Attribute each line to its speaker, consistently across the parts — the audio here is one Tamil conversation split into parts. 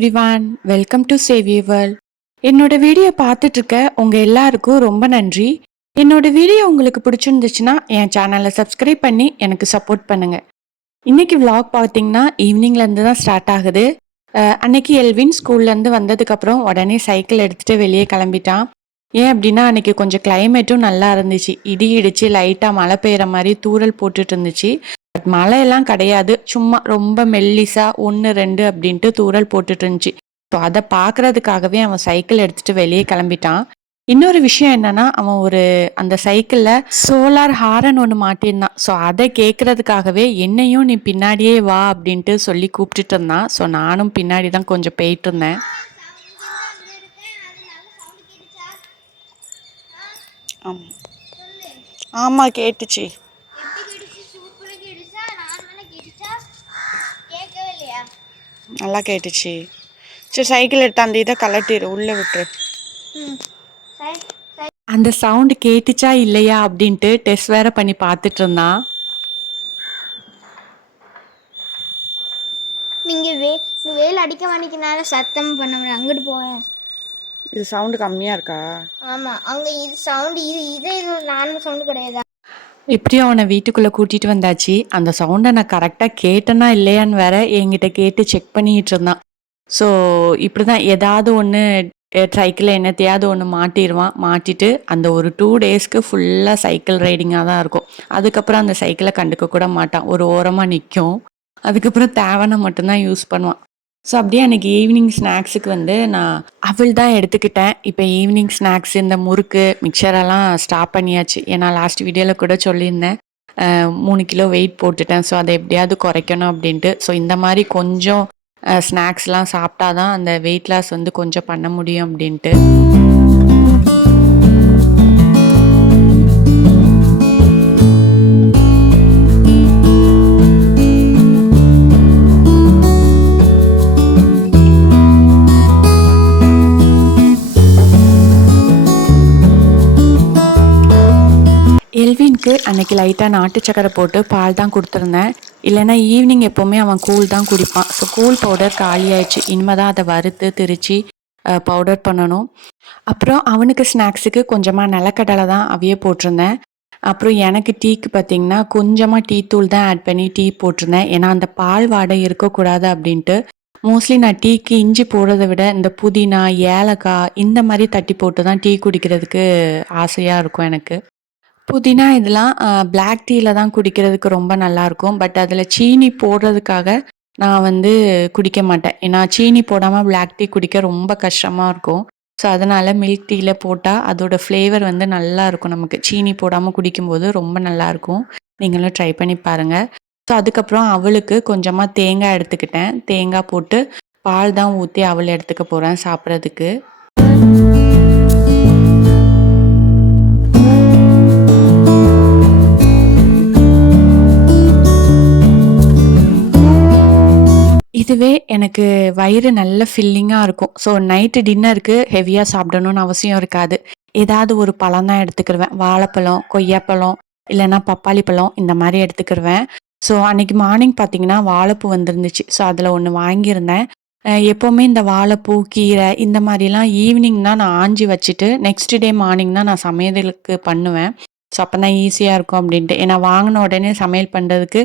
Speaker 1: எவ்ரிவான் வெல்கம் டு சேவியவல் என்னோட வீடியோ பார்த்துட்டு இருக்க உங்கள் எல்லாருக்கும் ரொம்ப நன்றி. என்னோட வீடியோ உங்களுக்கு பிடிச்சிருந்துச்சுன்னா என் சேனலை சப்ஸ்கிரைப் பண்ணி எனக்கு சப்போர்ட் பண்ணுங்க. இன்னைக்கு vlog பார்த்தீங்கன்னா ஈவினிங்லேருந்து தான் ஸ்டார்ட் ஆகுது. அன்னைக்கு எல்வின் ஸ்கூல்லேருந்து வந்ததுக்கப்புறம் உடனே சைக்கிள் எடுத்துகிட்டு வெளியே கிளம்பிட்டான். ஏன் அப்படின்னா அன்னைக்கு கொஞ்சம் கிளைமேட்டும் நல்லா இருந்துச்சு. இடி இடித்து லைட்டாக மழை பெய்கிற மாதிரி தூறல் போட்டுட்டு இருந்துச்சு. பட் மழையெல்லாம் கிடையாது. சும்மா ரொம்ப மெல்லிசா ஒன்று ரெண்டு அப்படின்ட்டு தூறல் போட்டுட்டு இருந்துச்சு. ஸோ அதை பார்க்கறதுக்காகவே அவன் சைக்கிள் எடுத்துட்டு வெளியே கிளம்பிட்டான். இன்னொரு விஷயம் என்னன்னா அவன் ஒரு அந்த சைக்கிளில் சோலார் ஹாரன் ஒன்று மாட்டியிருந்தான். ஸோ அதை கேட்கறதுக்காகவே என்னையும் நீ பின்னாடியே வா அப்படின்ட்டு சொல்லி கூப்பிட்டுட்டு இருந்தான். ஸோ நானும் பின்னாடி தான் கொஞ்சம் போயிட்டு இருந்தேன். ஆமாம் ஆமாம் கேட்டுச்சு
Speaker 2: எப்படி கேட்டுச்சு சூப்பரா கேட்டுச்சா நார்மலா கேட்டுச்சா கேட்கவே இல்லையா
Speaker 1: நல்லா கேட்டுச்சு. சரி சைக்கிள் எடுத்து அந்த இதை கலட்டிடு உள்ளே விட்டுரு. அந்த சவுண்டு கேட்டுச்சா இல்லையா அப்படின்ட்டு டெஸ்ட் வேற பண்ணி பார்த்துட்டு இருந்தான்
Speaker 2: நீங்க வே நீ வெயில் அடிக்க மாட்டேங்கிறனால சத்தம் பண்ண முடியும் அங்கிட்டு போவேன்
Speaker 1: இது சவுண்டு கம்மியாக இருக்கா?
Speaker 2: ஆமா அங்க இது சவுண்டு இது இதே இது நார்மல் சவுண்டு கிடையாது?
Speaker 1: இப்படியும் அவனை வீட்டுக்குள்ளே கூட்டிகிட்டு வந்தாச்சு. அந்த சவுண்டை நான் கரெக்டாக கேட்டேனா இல்லையான்னு வேற என்கிட்ட கேட்டு செக் பண்ணிட்டு இருந்தான். ஸோ இப்படி தான் ஏதாவது ஒன்று சைக்கிளில் என்னத்தையாவது ஒன்று மாட்டிடுவான். மாட்டிட்டு அந்த ஒரு டூ டேஸ்க்கு ஃபுல்லாக சைக்கிள் ரைடிங்காக தான் இருக்கும். அதுக்கப்புறம் அந்த சைக்கிளை கண்டுக்க கூட மாட்டான். ஒரு ஓரமாக நிற்கும் அதுக்கப்புறம் தேவனை மட்டும்தான் யூஸ் பண்ணுவான். ஸோ அப்படியே அன்னைக்கு ஈவினிங் ஸ்நாக்ஸுக்கு வந்து நான் அவள் தான் எடுத்துக்கிட்டேன். இப்போ ஈவினிங் ஸ்நாக்ஸ் இந்த முறுக்கு மிக்சரெல்லாம் ஸ்டாப் பண்ணியாச்சு. ஏன்னா லாஸ்ட் வீடியோவில் கூட சொல்லியிருந்தேன். மூணு கிலோ வெயிட் போட்டுட்டேன். ஸோ அதை எப்படியாவது குறைக்கணும் அப்படின்ட்டு. ஸோ இந்த மாதிரி கொஞ்சம் ஸ்நாக்ஸ்லாம் சாப்பிட்டா தான் அந்த வெயிட் லாஸ் வந்து கொஞ்சம் பண்ண முடியும் அப்படின்ட்டு. அன்னைக்கு லைட்டாக நாட்டு சக்கரை போட்டு பால் தான் கொடுத்துருந்தேன். இல்லைன்னா ஈவினிங் எப்போவுமே அவன் கூழ் தான் குடிப்பான். ஸோ கூழ் பவுடர் காலி ஆயிடுச்சு இனிமே தான் அதை வறுத்து திரிச்சு பவுடர் பண்ணணும். அப்புறம் அவனுக்கு ஸ்நாக்ஸுக்கு கொஞ்சமாக நிலக்கடலை தான் அவையே போட்டிருந்தேன். அப்புறம் எனக்கு டீக்கு பார்த்தீங்கன்னா கொஞ்சமாக டீ தூள் தான் ஆட் பண்ணி டீ போட்டிருந்தேன். ஏன்னா அந்த பால் வாடை இருக்கக்கூடாது அப்படின்ட்டு. மோஸ்ட்லி நான் டீக்கு இஞ்சி போடுறதை விட இந்த புதினா ஏலக்காய் இந்த மாதிரி தட்டி போட்டு தான் டீ குடிக்கிறதுக்கு ஆசையாக இருக்கும் எனக்கு. புதினா இதெல்லாம் பிளாக் டீயில் தான் குடிக்கிறதுக்கு ரொம்ப நல்லாயிருக்கும் பட் அதில் சீனி போடுறதுக்காக நான் வந்து குடிக்க மாட்டேன். ஏன்னா சீனி போடாமல் பிளாக் டீ குடிக்க ரொம்ப கஷ்டமாக இருக்கும். ஸோ அதனால் மில்க் டீயில் போட்டால் அதோட ஃப்ளேவர் வந்து நல்லா இருக்கும் நமக்கு. சீனி போடாமல் குடிக்கும்போது ரொம்ப நல்லாயிருக்கும் நீங்களும் ட்ரை பண்ணி பாருங்கள் ஸோ அதுக்கப்புறம் அவளுக்கு கொஞ்சமாக தேங்காய் எடுத்துக்கிட்டேன். தேங்காய் போட்டு பால் தான் ஊற்றி அவள் எடுத்துக்க போகிறேன் சாப்பிட்றதுக்கு. இதுவே எனக்கு வயிறு நல்ல ஃபில்லிங்காக இருக்கும். ஸோ நைட்டு டின்னருக்கு ஹெவியாக சாப்பிடணும்னு அவசியம் இருக்காது. ஏதாவது ஒரு பழம் தான் எடுத்துக்கிருவேன். வாழைப்பழம் கொய்யாப்பழம் இல்லைன்னா பப்பாளி பழம் இந்த மாதிரி எடுத்துக்கிருவேன். ஸோ அன்னைக்கு மார்னிங் பார்த்தீங்கன்னா வாழைப்பூ வந்துருந்துச்சு. ஸோ அதில் ஒன்று வாங்கியிருந்தேன். எப்போவுமே இந்த வாழைப்பூ கீரை இந்த மாதிரிலாம் ஈவினிங் தான் நான் ஆஞ்சி வச்சுட்டு நெக்ஸ்ட் டே மார்னிங் தான் நான் சமையலுக்கு பண்ணுவேன். ஸோ அப்போ தான் ஈஸியாக இருக்கும் அப்படின்ட்டு. ஏன்னா வாங்கின உடனே சமையல் பண்ணுறதுக்கு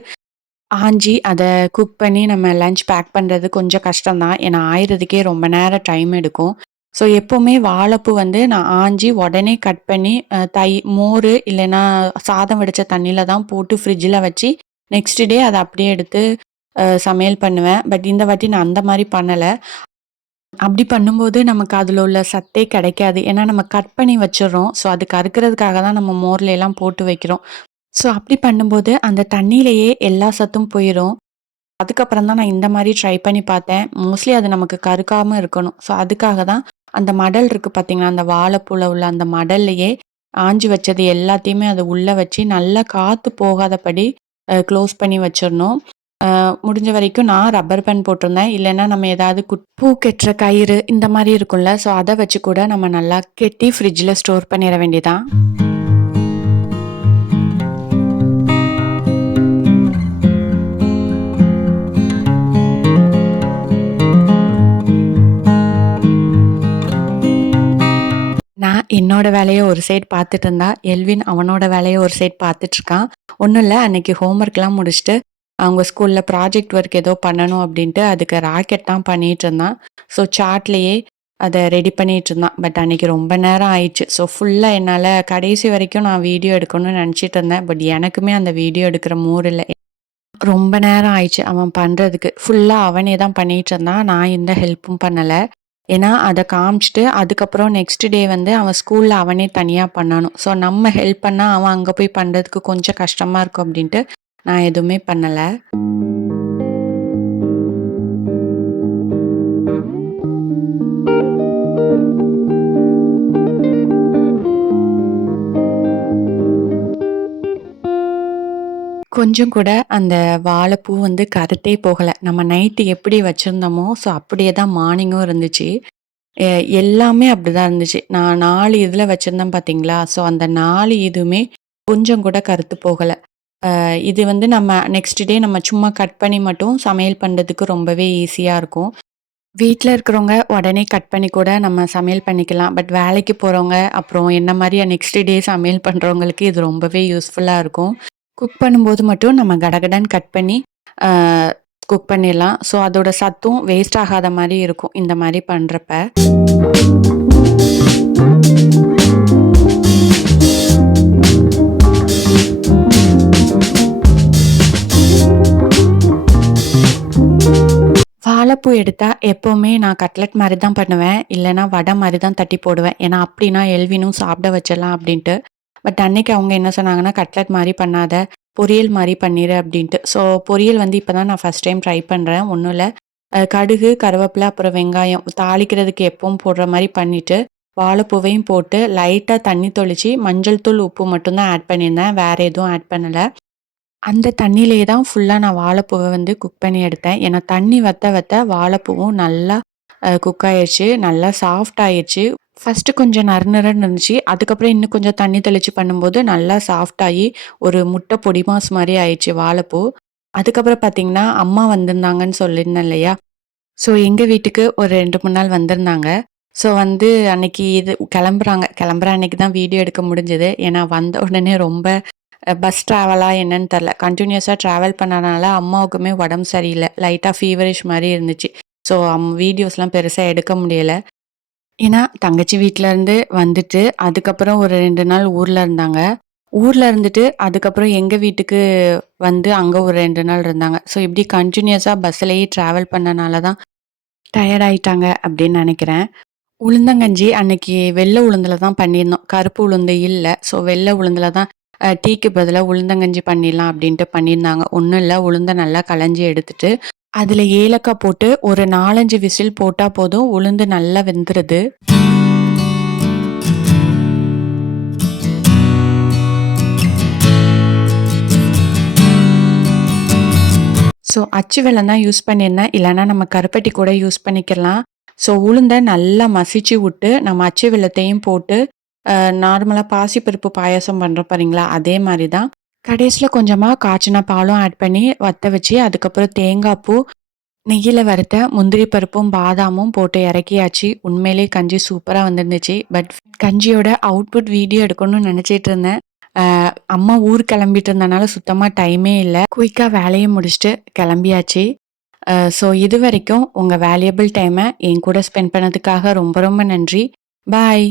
Speaker 1: ஆஞ்சி அதை குக் பண்ணி நம்ம லஞ்ச் பேக் பண்ணுறது கொஞ்சம் கஷ்டம்தான். ஏன்னா ஆயிரதுக்கே ரொம்ப நேரம் டைம் எடுக்கும். ஸோ எப்போவுமே வாழைப்பூ வந்து நான் ஆஞ்சி உடனே கட் பண்ணி தை மோர் இல்லைன்னா சாதம் வடித்த தண்ணியில் தான் போட்டு ஃப்ரிட்ஜில் வச்சு நெக்ஸ்ட் டே அதை அப்படியே எடுத்து சமையல் பண்ணுவேன். பட் இந்த வாட்டி நான் அந்த மாதிரி பண்ணலை. அப்படி பண்ணும்போது நமக்கு அதில் உள்ள சத்தே கிடைக்காது. ஏன்னா நம்ம கட் பண்ணி வச்சிடுறோம். ஸோ அது கறுக்கிறதுக்காக தான் நம்ம மோர்ல எல்லாம் போட்டு வைக்கிறோம். ஸோ அப்படி பண்ணும்போது அந்த தண்ணியிலேயே எல்லா சத்தும் போயிடும் அதுக்கப்புறம் தான் நான் இந்த மாதிரி ட்ரை பண்ணி பார்த்தேன். மோஸ்ட்லி அது நமக்கு கருக்காமல் இருக்கணும். ஸோ அதுக்காக தான் அந்த மடல் இருக்குது பார்த்தீங்கன்னா அந்த வாழைப்பூல உள்ள அந்த மடல்லையே ஆஞ்சி வச்சது எல்லாத்தையுமே அதை உள்ளே வச்சு நல்லா காற்று போகாதபடி க்ளோஸ் பண்ணி வச்சிடணும். முடிஞ்ச வரைக்கும் நான் ரப்பர் பேண்ட் போட்டிருந்தேன். இல்லைன்னா நம்ம ஏதாவது குட் பூ கெட்டுற கயிறு இந்த மாதிரி இருக்கும்ல. ஸோ அதை வச்சு கூட நம்ம நல்லா கெட்டி ஃப்ரிட்ஜில் ஸ்டோர் பண்ணிட வேண்டியதான் என்னோட வேலையை ஒரு சைடு பார்த்துட்டு இருந்தா, எல்வின் அவனோட வேலையை ஒரு சைடு பார்த்துட்ருக்கான். ஒன்றும் இல்லை அன்னைக்கு ஹோம்ஒர்க்லாம் முடிச்சுட்டு, அவங்க ஸ்கூலில் ப்ராஜெக்ட் ஒர்க் ஏதோ பண்ணணும் அப்படின்ட்டு, அதுக்கு ராக்கெட் தான் பண்ணிட்டுருந்தான். ஸோ சார்ட்லேயே அதை ரெடி பண்ணிட்டுருந்தான். பட் அன்னைக்கு ரொம்ப நேரம் ஆயிடுச்சு. ஸோ ஃபுல்லாக என்னால் கடைசி வரைக்கும் நான் வீடியோ எடுக்கணும்னு நினச்சிட்டு இருந்தேன். பட் எனக்குமே அந்த வீடியோ எடுக்கிற மூட் இல்லை ரொம்ப நேரம் ஆயிடுச்சு அவன் பண்ணுறதுக்கு ஃபுல்லாக அவனே தான் பண்ணிட்டுருந்தான். நான் எந்த ஹெல்ப்பும் பண்ணலை ஏன்னா, அதை காமிச்சிட்டு அதுக்கப்புறம் நெக்ஸ்ட் டே வந்து அவன் ஸ்கூலில் அவனே தனியாக பண்ணணும். ஸோ நம்ம ஹெல்ப் பண்ணால் அவன் அங்கே போய் பண்ணுறதுக்கு கொஞ்சம் கஷ்டமாக இருக்கும் அப்படின்ட்டு, நான் எதுவுமே பண்ணலை கொஞ்சம் கூட அந்த வாழைப்பூ வந்து கருத்தே போகலை நம்ம நைட்டு எப்படி வச்சுருந்தோமோ ஸோ அப்படியே தான் மார்னிங்கும் இருந்துச்சு. எல்லாமே அப்படி தான் இருந்துச்சு. நான் நாலு இதில் வச்சுருந்தேன் பார்த்தீங்களா? ஸோ அந்த நாலு இதுவுமே கொஞ்சம் கூட கருத்து போகலை இது வந்து நம்ம நெக்ஸ்ட் டே நம்ம சும்மா கட் பண்ணி மட்டும் சமையல் பண்ணுறதுக்கு ரொம்பவே ஈஸியாக இருக்கும். வீட்டில் இருக்கிறவங்க உடனே கட் பண்ணி கூட நம்ம சமையல் பண்ணிக்கலாம். பட் வேலைக்கு போகிறவங்க அப்புறம் என்ன மாதிரி நெக்ஸ்ட் டே சமையல் பண்ணுறவங்களுக்கு இது ரொம்பவே யூஸ்ஃபுல்லாக இருக்கும். குக் பண்ணும்போது மட்டும் நம்ம கடகடன் கட் பண்ணி, குக் பண்ணிடலாம். ஸோ அதோட சத்தும் வேஸ்ட் ஆகாத மாதிரி இருக்கும். இந்த மாதிரி பண்ணுறப்ப வாழைப்பூ எடுத்தா எப்போவுமே நான் கட்லட் மாதிரி தான் பண்ணுவேன். இல்லைனா வடை மாதிரி தான் தட்டி போடுவேன். ஏன்னா, அப்படின்னா எல்வினும் சாப்பிட வச்சிடலாம் அப்படின்ட்டு. பட் அன்னைக்கு அவங்க என்ன சொன்னாங்கன்னா, கட்லட் மாதிரி பண்ணாத, பொரியல் மாதிரி பண்ணிடு அப்படின்ட்டு. ஸோ பொரியல் வந்து இப்போ தான் நான் ஃபர்ஸ்ட் டைம் ட்ரை பண்ணுறேன் ஒன்றும் இல்லை கடுகு, கருவேப்பிலை அப்புறம் வெங்காயம் தாளிக்கிறதுக்கு எப்பவும் போடுற மாதிரி பண்ணிவிட்டு வாழைப்பூவையும் போட்டு லைட்டாக தண்ணி தொளிச்சு, மஞ்சள் தூள், உப்பு மட்டும்தான் ஆட் பண்ணியிருந்தேன். வேறு எதுவும் ஆட் பண்ணல. அந்த தண்ணியிலேயே தான் ஃபுல்லாக நான் வாழைப்பூவை வந்து குக் பண்ணி எடுத்தேன். ஏன்னா தண்ணி வத்த வத்த வாழைப்பூவும் நல்லா குக் ஆயிடுச்சு நல்லா சாஃப்ட் ஆயிடுச்சு ஃபர்ஸ்ட்டு கொஞ்சம் நறு நறுன்னு இருந்துச்சு. அதுக்கப்புறம் இன்னும் கொஞ்சம் தண்ணி தெளித்து பண்ணும்போது நல்லா சாஃப்டாகி ஒரு முட்டை பொடி மாஸ் மாதிரி ஆயிடுச்சு வாழைப்பூ. அதுக்கப்புறம் பார்த்தீங்கன்னா, அம்மா வந்திருந்தாங்கன்னு சொல்லியிருந்தேன் இல்லையா? ஸோ எங்கள் வீட்டுக்கு ஒரு 2, 3 நாள் வந்திருந்தாங்க. ஸோ வந்து அன்னைக்கு இது கிளம்புறாங்க. கிளம்புற அன்னைக்கு தான் வீடியோ எடுக்க முடிஞ்சது. ஏன்னா வந்த உடனே ரொம்ப பஸ் ட்ராவலாக என்னன்னு தெரில கண்டினியூஸாக ட்ராவல் பண்ணனால அம்மாவுக்குமே உடம்பு சரியில்லை லைட்டாக ஃபீவரிஷ் மாதிரி இருந்துச்சு. ஸோ அம் வீடியோஸ்லாம் பெருசாக எடுக்க முடியலை ஏன்னா, தங்கச்சி வீட்டிலேருந்து வந்துட்டு, அதுக்கப்புறம் ஒரு ரெண்டு நாள் ஊர்ல இருந்தாங்க. ஊர்ல இருந்துட்டு, அதுக்கப்புறம் எங்க வீட்டுக்கு வந்து அங்க ஒரு ரெண்டு நாள் இருந்தாங்க. ஸோ இப்படி கன்டினியூஸா பஸ்ஸுலேயே ட்ராவல் பண்ணனால தான் டயர்ட் ஆயிட்டாங்க அப்படின்னு நினைக்கிறேன் உளுந்தங்கஞ்சி அன்னைக்கு வெள்ளை உளுந்தில் தான் பண்ணியிருந்தோம். கருப்பு உளுந்து இல்லை ஸோ வெள்ளை உளுந்தில் தான் டீக்கு பதிலாக உளுந்தங்கஞ்சி பண்ணிடலாம் அப்படின்ட்டு பண்ணியிருந்தாங்க. ஒன்றும் இல்லை உளுந்த நல்லா களைஞ்சி எடுத்துட்டு, அதில் ஏலக்காய் போட்டு ஒரு 4, 5 விசில் போட்டால் போதும். உளுந்து நல்லா வெந்துருது. ஸோ அச்சு வெள்ளம் தான் யூஸ் பண்ணியிருந்தேன். இல்லைன்னா நம்ம கருப்பட்டி கூட யூஸ் பண்ணிக்கலாம். ஸோ உளுந்தை நல்லா மசிச்சு விட்டு, நம்ம அச்சு வெள்ளத்தையும் போட்டு, நார்மலாக பாசிப்பருப்பு பாயாசம் பண்ணுற பாருங்களா? அதே மாதிரி தான். கடைசியில் கொஞ்சமாக காய்ச்சின பாலும் ஆட் பண்ணி வத்த வச்சு, அதுக்கப்புறம் தேங்காய் பூ, நெய்யில் வறுத்த முந்திரி பருப்பும், பாதாமும் போட்டு இறக்கியாச்சு. உண்மையிலேயே கஞ்சி சூப்பராக வந்திருந்துச்சு. பட் கஞ்சியோட அவுட்புட் வீடியோ எடுக்கணும்னு நினச்சிட்டு இருந்தேன். அம்மா ஊர் கிளம்பிட்டு இருந்தனால சுத்தமாக டைமே இல்லை குயிக்காக வேலையை முடிச்சுட்டு கிளம்பியாச்சு. ஸோ இது வரைக்கும் உங்கள் வேல்யூபிள் டைமை என் கூட ஸ்பெண்ட் பண்ணதுக்காக ரொம்ப ரொம்ப நன்றி. பாய்.